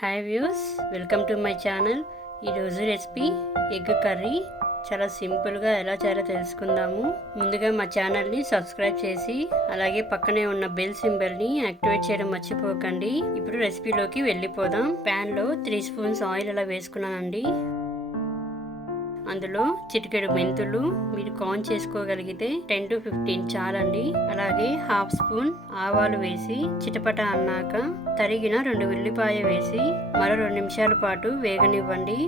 Hi views, welcome to my channel. ఈరోజు recipe egg curry. చాలా సింపుల్గా ఎలా చేయాలో తెలుసుకుందాము. ముందుగా మా ఛానల్ని సబ్స్క్రైబ్ చేసి అలాగే పక్కనే ఉన్న బెల్ సింబల్ని యాక్టివేట్ చేయడం మర్చిపోకండి. ఇప్పుడు రెసిపీలోకి వెళ్ళిపోదాం. ప్యాన్లో 3 స్పూన్స్ ఆయిల్ అలా వేసుకున్నానండి. అందులో చిటికెడు మెంతులు, మీరు కౌంట్ చేసుకోగలిగితే 10 to 15 చాలండి. అలాగే హాఫ్ స్పూన్ ఆవాలు వేసి చిటపట అన్నాక తరిగిన 2 ఉల్లిపాయ వేసి మరో 2 నిమిషాల పాటు వేగనివ్వండి.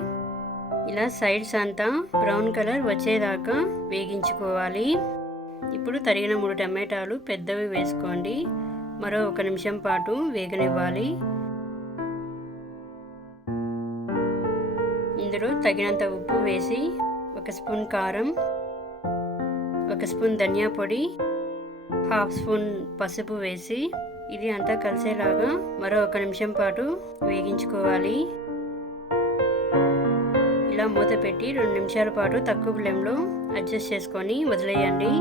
ఇలా సైడ్స్ అంతా బ్రౌన్ కలర్ వచ్చేదాకా వేగించుకోవాలి. ఇప్పుడు తరిగిన 3 టమాటాలు పెద్దవి వేసుకోండి. మరో 1 నిమిషం పాటు వేగనివ్వాలి. ఇందులో తగినంత ఉప్పు వేసి 1 స్పూన్ కారం, 1 స్పూన్ ధనియా పొడి, హాఫ్ స్పూన్ పసుపు వేసి ఇది అంతా కలిసేలాగా మరో 1 నిమిషం పాటు వేగించుకోవాలి. ఇలా మూత పెట్టి 2 నిమిషాల పాటు తక్కువ ఫ్లేమ్లో అడ్జస్ట్ చేసుకొని వదిలేయండి.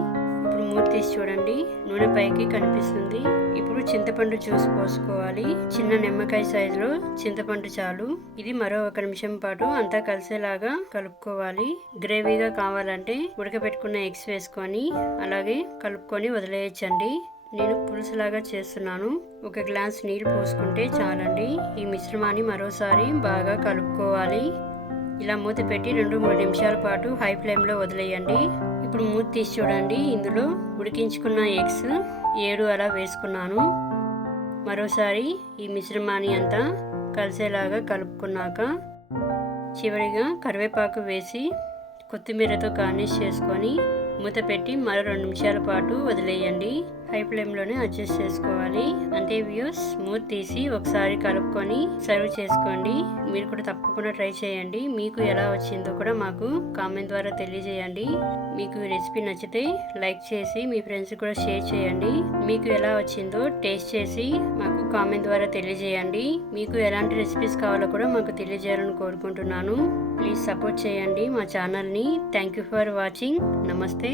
ఇప్పుడు మూత తీసి చూడండి, నూనె పైకి కనిపిస్తుంది. ఇప్పుడు చింతపండు జ్యూస్ పోసుకోవాలి. చిన్న నిమ్మకాయ సైజులో చింతపండు చాలు. ఇది మరో 1 నిమిషం పాటు అంతా కలిసేలాగా కలుపుకోవాలి. గ్రేవీగా కావాలంటే ఉడకబెట్టుకున్న ఎగ్స్ వేసుకొని అలాగే కలుపుకొని వదిలేయచ్చండి. నేను పులుసులాగా చేస్తున్నాను. 1 గ్లాస్ నీళ్ళు పోసుకుంటే చాలండి. ఈ మిశ్రమాన్ని మరోసారి బాగా కలుపుకోవాలి. ఇలా మూత పెట్టి 2-3 నిమిషాల పాటు హై ఫ్లేమ్లో వదిలేయండి. ఇప్పుడు మూత తీసి చూడండి, ఇందులో ఉడికించుకున్న ఎగ్స్ 7 అలా వేసుకున్నాను. మరోసారి ఈ మిశ్రమాన్ని అంతా కలిసేలాగా కలుపుకున్నాక చివరిగా కరివేపాకు వేసి కొత్తిమీరతో గార్నిష్ చేసుకొని మూత పెట్టి మరో 2 నిమిషాల పాటు వదిలేయండి. హై ఫ్లేమ్లోనే అడ్జస్ట్ చేసుకోవాలి. అంటే వ్యూస్, మూత తీసి ఒకసారి కలుపుకొని సర్వ్ చేసుకోండి. మీరు కూడా తప్పకుండా ట్రై చేయండి. మీకు ఎలా వచ్చిందో కూడా మాకు కామెంట్ ద్వారా తెలియజేయండి. మీకు ఈ రెసిపీ నచ్చితే లైక్ చేసి మీ ఫ్రెండ్స్ కూడా షేర్ చేయండి. మీకు ఎలా వచ్చిందో టేస్ట్ చేసి మాకు కామెంట్ ద్వారా తెలియజేయండి. మీకు ఎలాంటి రెసిపీస్ కావాలో కూడా మాకు తెలియజేయాలని కోరుకుంటున్నాను. ప్లీజ్ సపోర్ట్ చేయండి మా ఛానల్ని. Thank you for watching. నమస్తే.